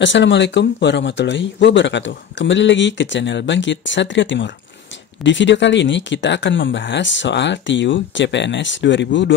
Assalamualaikum warahmatullahi wabarakatuh. Kembali lagi ke channel Bangkit Satria Timur. Di video kali ini kita akan membahas soal TIU CPNS 2021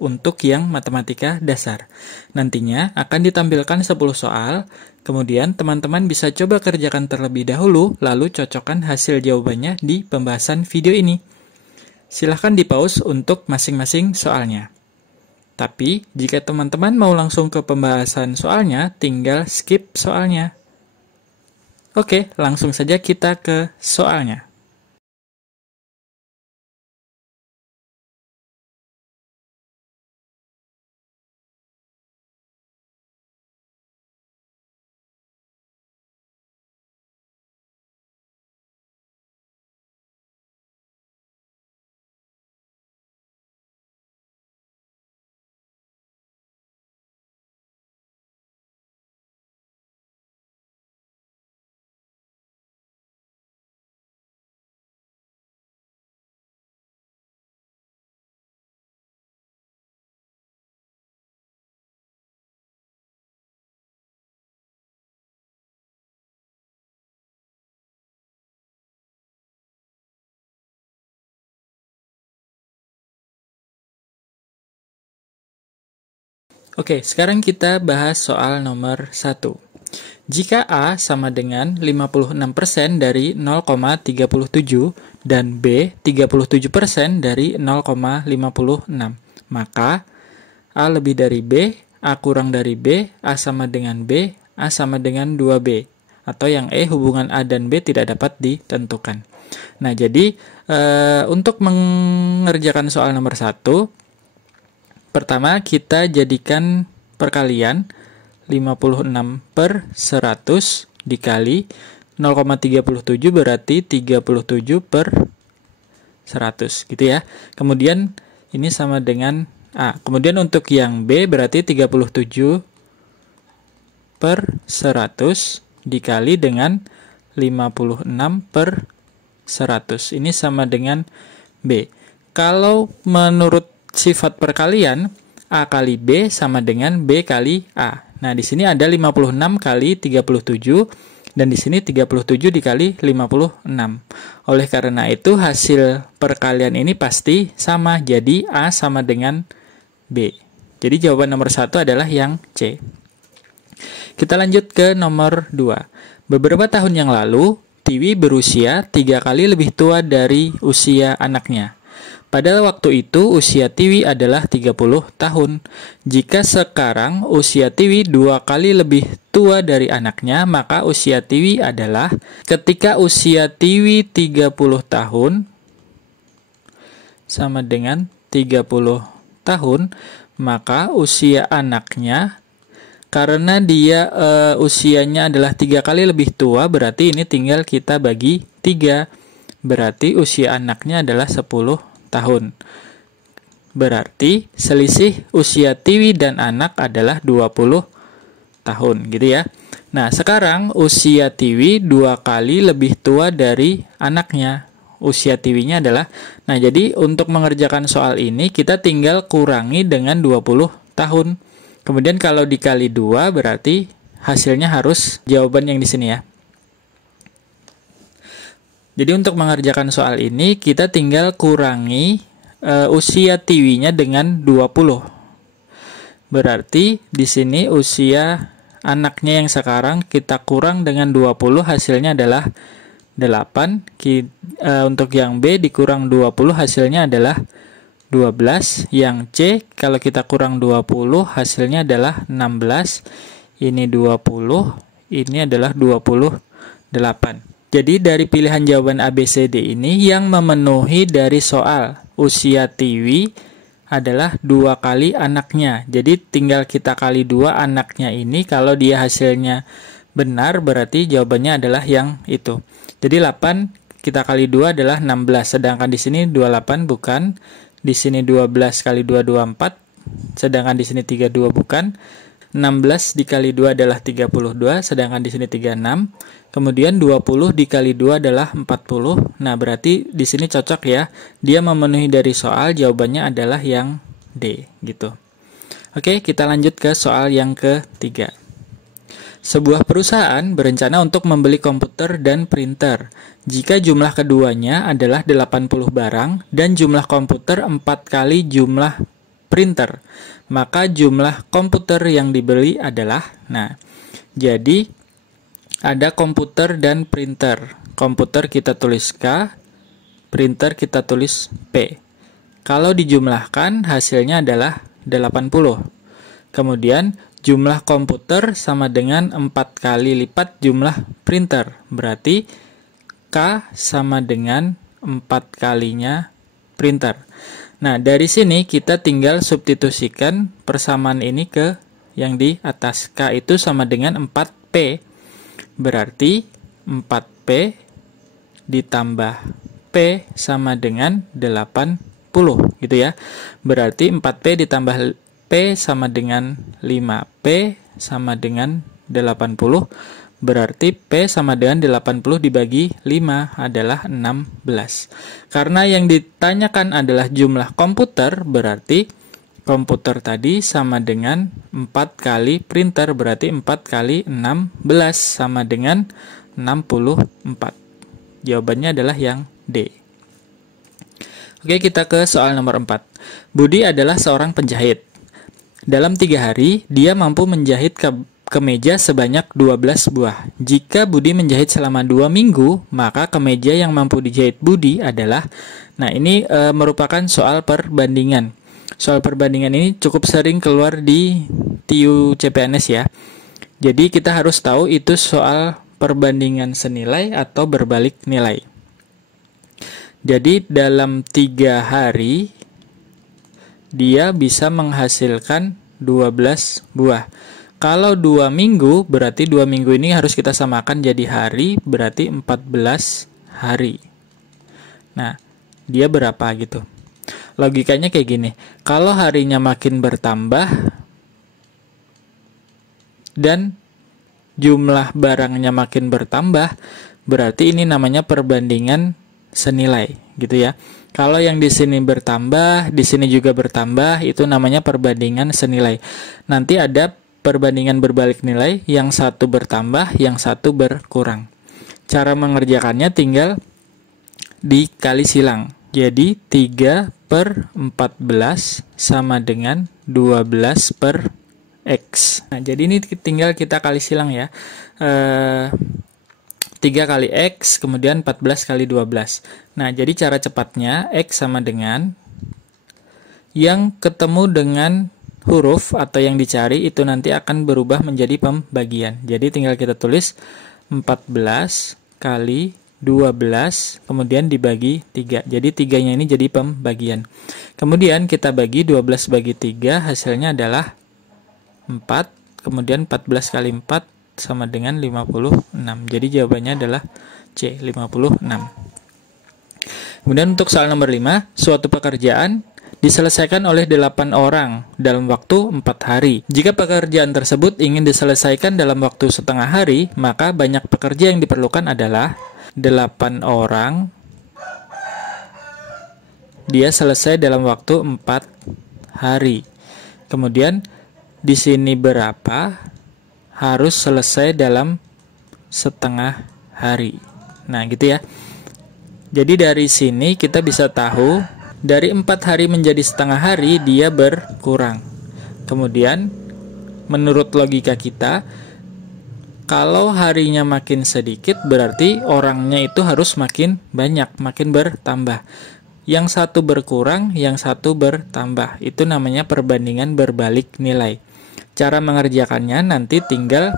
untuk yang matematika dasar. Nantinya akan ditampilkan 10 soal, kemudian teman-teman bisa coba kerjakan terlebih dahulu, lalu cocokkan hasil jawabannya di pembahasan video ini. Silahkan di-pause untuk masing-masing soalnya. Tapi, jika teman-teman mau langsung ke pembahasan soalnya, tinggal skip soalnya. Oke, langsung saja kita ke soalnya. Oke, sekarang kita bahas soal nomor 1. Jika A sama dengan 56% dari 0,37 dan B 37% dari 0,56, maka A lebih dari B, A kurang dari B, A sama dengan B, A sama dengan 2B. Atau yang E, hubungan A dan B tidak dapat ditentukan. Nah, jadi untuk mengerjakan soal nomor 1, pertama, kita jadikan perkalian 56 per 100 dikali 0,37 berarti 37 per 100 gitu ya. Kemudian ini sama dengan A. Kemudian untuk yang B berarti 37 per 100 dikali dengan 56 per 100. Ini sama dengan B. Kalau menurut sifat perkalian, A kali B sama dengan B kali A. Nah, di sini ada 56 kali 37, dan di sini 37 dikali 56. Oleh karena itu, hasil perkalian ini pasti sama, jadi A sama dengan B. Jadi jawaban nomor 1 adalah yang C. Kita lanjut ke nomor 2. Beberapa tahun yang lalu, Tiwi berusia 3 kali lebih tua dari usia anaknya. Pada waktu itu, usia Tiwi adalah 30 tahun. Jika sekarang usia Tiwi 2 kali lebih tua dari anaknya, maka usia Tiwi adalah ketika usia Tiwi 30 tahun sama dengan 30 tahun, maka usia anaknya, karena dia usianya adalah 3 kali lebih tua, berarti ini tinggal kita bagi 3. Berarti usia anaknya adalah 10 tahun. Berarti selisih usia Tiwi dan anak adalah 20 tahun gitu ya. Nah, sekarang usia Tiwi 2 kali lebih tua dari anaknya. Usia Tiwinya adalah, nah jadi untuk mengerjakan soal ini kita tinggal kurangi dengan 20 tahun. Kemudian kalau dikali 2 berarti hasilnya harus jawaban yang di sini ya. Jadi untuk mengerjakan soal ini kita tinggal kurangi usia Tiwinya dengan 20. Berarti di sini usia anaknya yang sekarang kita kurang dengan 20, hasilnya adalah 8. Untuk yang B dikurang 20 hasilnya adalah 12. Yang C kalau kita kurang 20 hasilnya adalah 16. Ini 20, ini adalah 28. Jadi dari pilihan jawaban A, B, C, D ini yang memenuhi dari soal usia Tiwi adalah 2 kali anaknya. Jadi tinggal kita kali 2 anaknya ini, kalau dia hasilnya benar berarti jawabannya adalah yang itu. Jadi 8 kita kali 2 adalah 16, sedangkan di sini 28 bukan. Di sini 12 kali 2 24, sedangkan di sini 32 bukan. 16 dikali 2 adalah 32, sedangkan di sini 36. Kemudian 20 dikali 2 adalah 40. Nah, berarti di sini cocok ya. Dia memenuhi dari soal, jawabannya adalah yang D gitu. Oke, kita lanjut ke soal yang ketiga. Sebuah perusahaan berencana untuk membeli komputer dan printer. Jika jumlah keduanya adalah 80 barang dan jumlah komputer 4 kali jumlah printer, maka jumlah komputer yang dibeli adalah, jadi ada komputer dan printer. Komputer kita tulis K, printer kita tulis P. Kalau dijumlahkan hasilnya adalah 80. Kemudian jumlah komputer sama dengan 4 kali lipat jumlah printer. Berarti K sama dengan 4 kalinya printer. Nah, dari sini kita tinggal substitusikan persamaan ini ke yang di atas. K itu sama dengan 4P. Berarti 4P ditambah P sama dengan 80 gitu ya. Berarti 4P ditambah P sama dengan 5P sama dengan 80. Berarti P sama dengan 80 dibagi 5 adalah 16. Karena yang ditanyakan adalah jumlah komputer, berarti komputer tadi sama dengan 4 kali printer. Berarti 4 kali 16 sama dengan 64. Jawabannya adalah yang D. Oke, kita ke soal nomor 4. Budi adalah seorang penjahit. Dalam 3 hari, dia mampu menjahit kemeja sebanyak 12 buah. Jika Budi menjahit selama 2 minggu, maka kemeja yang mampu dijahit Budi adalah, ini merupakan soal perbandingan. Soal perbandingan ini cukup sering keluar di TIU CPNS ya. Jadi kita harus tahu itu soal perbandingan senilai atau berbalik nilai. Jadi dalam 3 hari, dia bisa menghasilkan 12 buah. Kalau 2 minggu, berarti 2 minggu ini harus kita samakan jadi hari, berarti 14 hari. Nah, dia berapa gitu? Logikanya kayak gini. Kalau harinya makin bertambah dan jumlah barangnya makin bertambah, berarti ini namanya perbandingan senilai, gitu ya. Kalau yang di sini bertambah, di sini juga bertambah, itu namanya perbandingan senilai. Nanti ada perbandingan berbalik nilai, yang satu bertambah, yang satu berkurang. Cara mengerjakannya tinggal dikali silang. Jadi 3/14 sama dengan 12 per X. Nah, jadi ini tinggal kita kali silang ya. 3 kali X, kemudian 14 kali 12. Nah, jadi cara cepatnya X sama dengan yang ketemu dengan huruf atau yang dicari itu nanti akan berubah menjadi pembagian. Jadi tinggal kita tulis 14 kali 12, kemudian dibagi 3. Jadi 3-nya ini jadi pembagian. Kemudian kita bagi 12 bagi 3, hasilnya adalah 4, kemudian 14 kali 4 sama dengan 56. Jadi jawabannya adalah C, 56. Kemudian untuk soal nomor 5, suatu pekerjaan diselesaikan oleh 8 orang dalam waktu 4 hari. Jika pekerjaan tersebut ingin diselesaikan dalam waktu setengah hari, maka banyak pekerja yang diperlukan adalah 8 orang. Dia selesai dalam waktu 4 hari. Kemudian di sini berapa? Harus selesai dalam setengah hari. Nah, gitu ya. Jadi dari sini kita bisa tahu dari 4 hari menjadi setengah hari dia berkurang. Kemudian menurut logika kita, kalau harinya makin sedikit berarti orangnya itu harus makin banyak, makin bertambah. Yang satu berkurang, yang satu bertambah. Itu namanya perbandingan berbalik nilai. Cara mengerjakannya nanti tinggal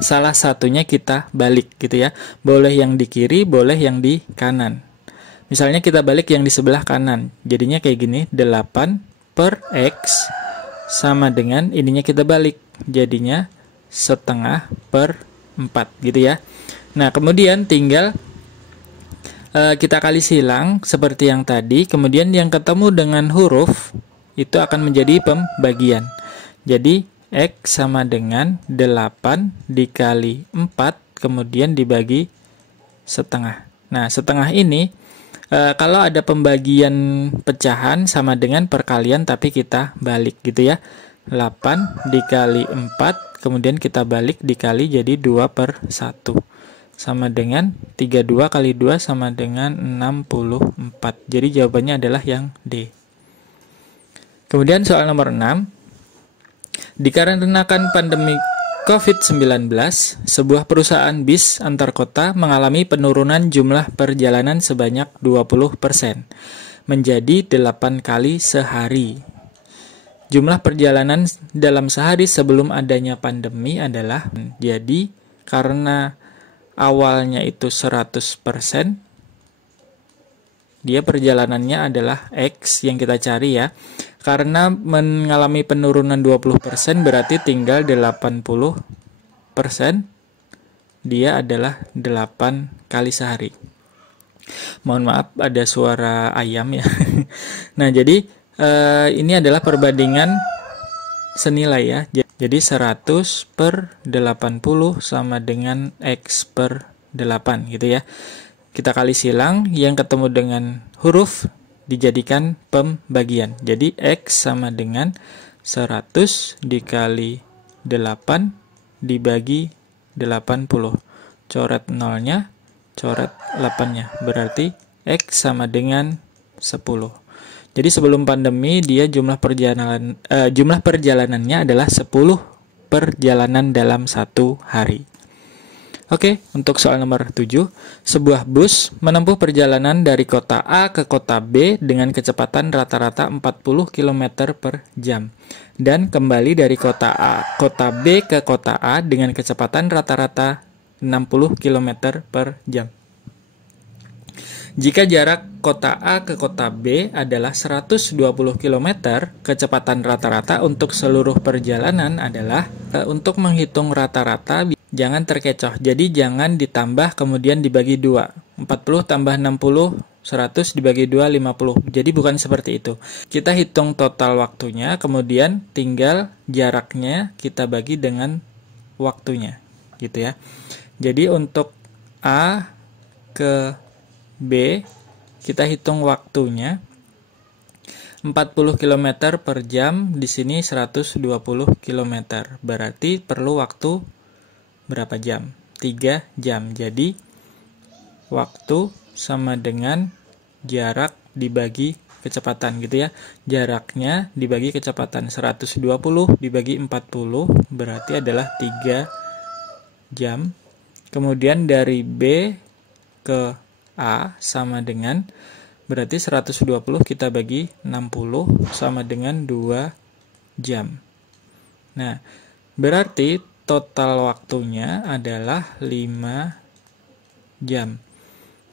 salah satunya kita balik gitu ya. Boleh yang di kiri, boleh yang di kanan. Misalnya kita balik yang di sebelah kanan. Jadinya kayak gini, 8 per X sama dengan ininya kita balik. Jadinya setengah per 4 gitu ya. Nah, kemudian tinggal kita kali silang seperti yang tadi. Kemudian yang ketemu dengan huruf itu akan menjadi pembagian. Jadi X sama dengan 8 dikali 4, kemudian dibagi setengah. Nah, setengah ini kalau ada pembagian pecahan sama dengan perkalian tapi kita balik gitu ya. 8 dikali 4, kemudian kita balik dikali jadi 2/1. Sama dengan 32 kali 2 sama dengan 64. Jadi jawabannya adalah yang D. Kemudian soal nomor 6. Dikarenakan pandemi COVID-19, sebuah perusahaan bis antar kota mengalami penurunan jumlah perjalanan sebanyak 20%, menjadi 8 kali sehari. Jumlah perjalanan dalam sehari sebelum adanya pandemi adalah, jadi karena awalnya itu 100%, dia perjalanannya adalah X yang kita cari ya. Karena mengalami penurunan 20% berarti tinggal 80%, dia adalah 8 kali sehari. Mohon maaf ada suara ayam ya. Nah jadi ini adalah perbandingan senilai ya. Jadi 100/80 sama dengan X/8 gitu ya. Kita kali silang, yang ketemu dengan huruf dijadikan pembagian. Jadi X sama dengan 100 dikali 8 dibagi 80. Coret 0-nya, coret 8-nya. Berarti X sama dengan 10. Jadi sebelum pandemi dia jumlah perjalanannya adalah 10 perjalanan dalam satu hari. Oke, untuk soal nomor 7, sebuah bus menempuh perjalanan dari kota A ke kota B dengan kecepatan rata-rata 40 km per jam dan kembali dari kota B ke kota A dengan kecepatan rata-rata 60 km per jam. Jika jarak kota A ke kota B adalah 120 km, kecepatan rata-rata untuk seluruh perjalanan adalah, untuk menghitung rata-rata jangan terkecoh, jadi jangan ditambah kemudian dibagi 2. 40 tambah 60, 100 dibagi 2, 50. Jadi bukan seperti itu. Kita hitung total waktunya, kemudian tinggal jaraknya kita bagi dengan waktunya, gitu ya. Jadi untuk A ke B, kita hitung waktunya 40 km per jam, di sini 120 km. Berarti perlu waktu berapa jam? 3 jam. Jadi waktu sama dengan jarak dibagi kecepatan gitu ya. Jaraknya dibagi kecepatan 120 dibagi 40 berarti adalah 3 jam. Kemudian dari B ke A sama dengan, berarti 120 kita bagi 60 sama dengan 2 jam. Nah, berarti total waktunya adalah 5 jam.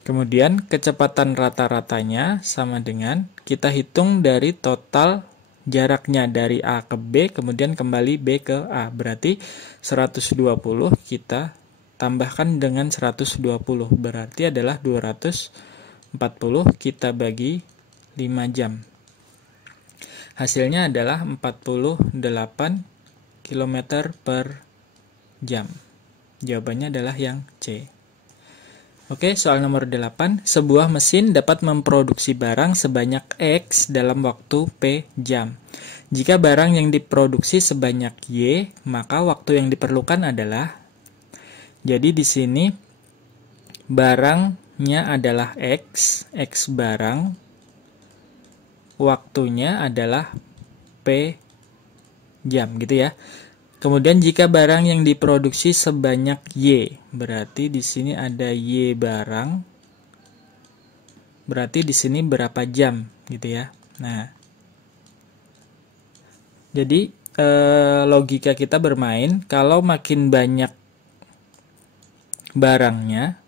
Kemudian kecepatan rata-ratanya sama dengan, kita hitung dari total jaraknya dari A ke B, kemudian kembali B ke A. Berarti 120 kita tambahkan dengan 120, berarti adalah 240 kita bagi 5 jam. Hasilnya adalah 48 km per jam. Jawabannya adalah yang C. Oke, soal nomor 8. Sebuah mesin dapat memproduksi barang sebanyak X dalam waktu P jam. Jika barang yang diproduksi sebanyak Y, maka waktu yang diperlukan adalah, jadi di sini barangnya adalah X barang, waktunya adalah P jam gitu ya. Kemudian jika barang yang diproduksi sebanyak Y, berarti di sini ada Y barang, berarti di sini berapa jam gitu ya. Nah, jadi logika kita bermain, kalau makin banyak barangnya,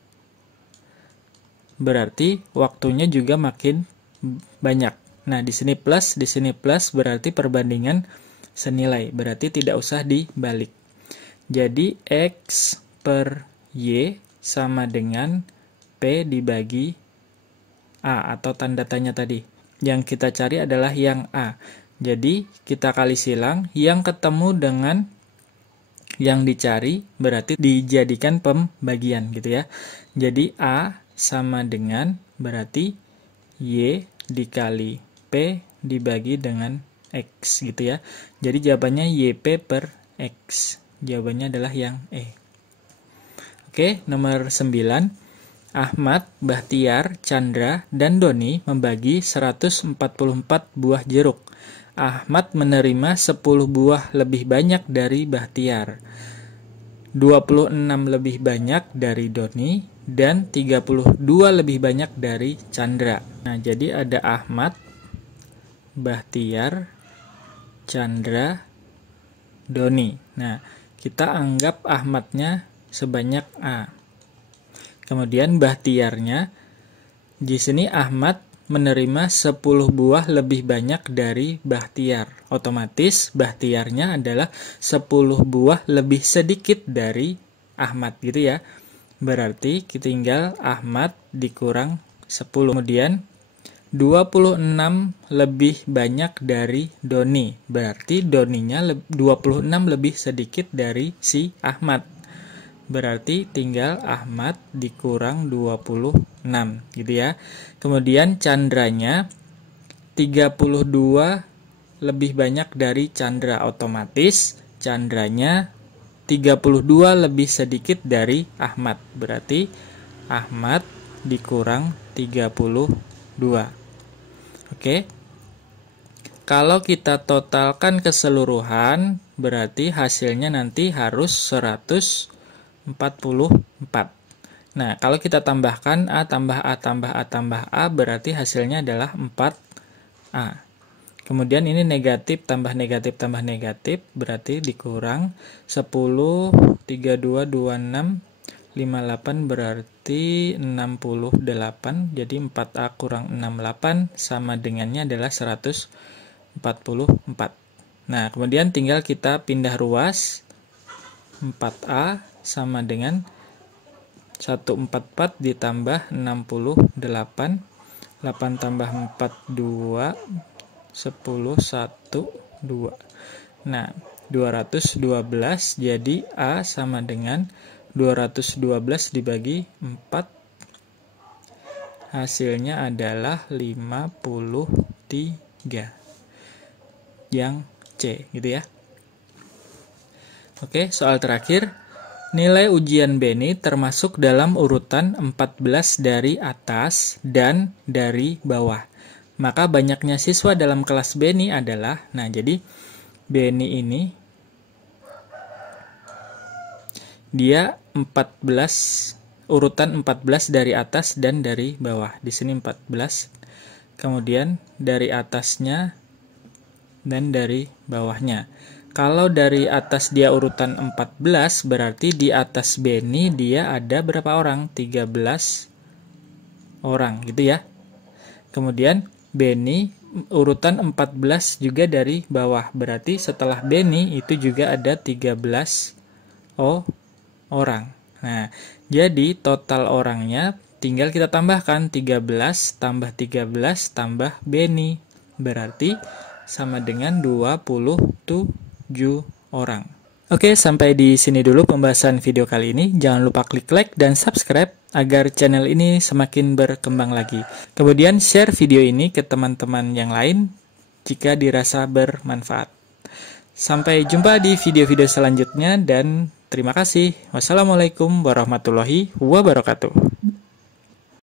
berarti waktunya juga makin banyak. Nah, di sini plus berarti perbandingan senilai, berarti tidak usah dibalik. Jadi X per Y sama dengan P dibagi A atau tanda tanya tadi. Yang kita cari adalah yang A. Jadi kita kali silang, yang ketemu dengan yang dicari berarti dijadikan pembagian gitu ya. Jadi A sama dengan berarti Y dikali P dibagi dengan X gitu ya. Jadi jawabannya YP per X. Jawabannya adalah yang E. Oke, nomor 9. Ahmad, Bahtiar, Chandra, dan Doni membagi 144 buah jeruk. Ahmad menerima 10 buah lebih banyak dari Bahtiar, 26 lebih banyak dari Doni, dan 32 lebih banyak dari Chandra. Nah, jadi ada Ahmad, Bahtiar, Chandra, Doni. Nah, kita anggap Ahmadnya sebanyak A. Kemudian Bahtiarnya, di sini Ahmad menerima 10 buah lebih banyak dari Bahtiar. Otomatis Bahtiarnya adalah 10 buah lebih sedikit dari Ahmad gitu ya. Berarti kita tinggal Ahmad dikurang 10. Kemudian 26 lebih banyak dari Doni. Berarti Doninya 26 lebih sedikit dari si Ahmad. Berarti tinggal Ahmad dikurang 26 gitu ya. Kemudian Chandranya 32 lebih banyak dari Chandra. Otomatis Chandranya 32 lebih sedikit dari Ahmad. Berarti Ahmad dikurang 32. Oke. Kalau kita totalkan keseluruhan, berarti hasilnya nanti harus 144. Nah, kalau kita tambahkan A tambah A tambah A tambah A, berarti hasilnya adalah 4A. Kemudian ini negatif tambah negatif tambah negatif, berarti dikurang 10, 32, 26, 58 berarti 68. Jadi 4A kurang 68 sama dengannya adalah 144. Nah, kemudian tinggal kita pindah ruas. 4A sama dengan 144 ditambah 68. 8 tambah 4, 2. 10, 1, 2. Nah, 212, jadi A sama dengan 212 dibagi 4, hasilnya adalah 53. Yang C, gitu ya. Oke, soal terakhir. Nilai ujian Beni termasuk dalam urutan 14 dari atas dan dari bawah. Maka banyaknya siswa dalam kelas Beni adalah, nah jadi Beni ini dia 14, urutan 14 dari atas dan dari bawah. Di sini 14. Kemudian dari atasnya dan dari bawahnya. Kalau dari atas dia urutan 14, berarti di atas Beni dia ada berapa orang? 13 orang gitu ya. Kemudian Beni urutan 14 juga dari bawah. Berarti setelah Beni itu juga ada 13 orang. Nah, jadi total orangnya tinggal kita tambahkan 13 tambah 13 tambah Beni. Berarti sama dengan 27 orang. Oke, sampai di sini dulu pembahasan video kali ini. Jangan lupa klik like dan subscribe agar channel ini semakin berkembang lagi. Kemudian share video ini ke teman-teman yang lain jika dirasa bermanfaat. Sampai jumpa di video-video selanjutnya dan terima kasih. Wassalamualaikum warahmatullahi wabarakatuh.